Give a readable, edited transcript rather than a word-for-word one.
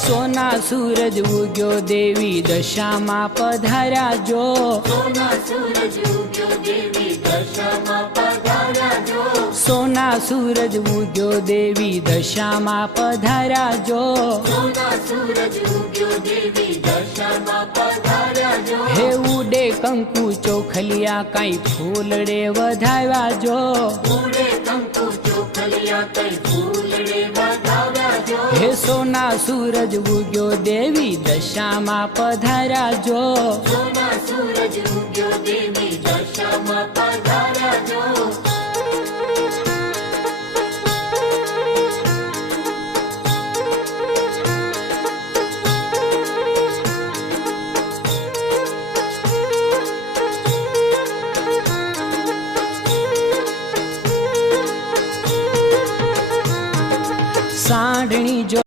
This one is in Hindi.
सोना सूरज उग्यो देवी दशामा पधार्या जो। सोना सूरज उग्यो देवी दशामा पधार्या जो। सोना सूरज उग्यो देवी दशामा पधार्या जो। सोना सूरज उग्यो देवी दशामा पधार्या जो। हे उडे कंकु चोखलिया काई फूलड़े वधाव्या जो। उडे कंकु चोखलिया काई फूलड़े वधाव्या जो। हे सोना सूरज उग्यो देवी दशामा पधार्या जो। सोना सूरज उग्यो देवी दशामा पधार्या जो। सांडणी जो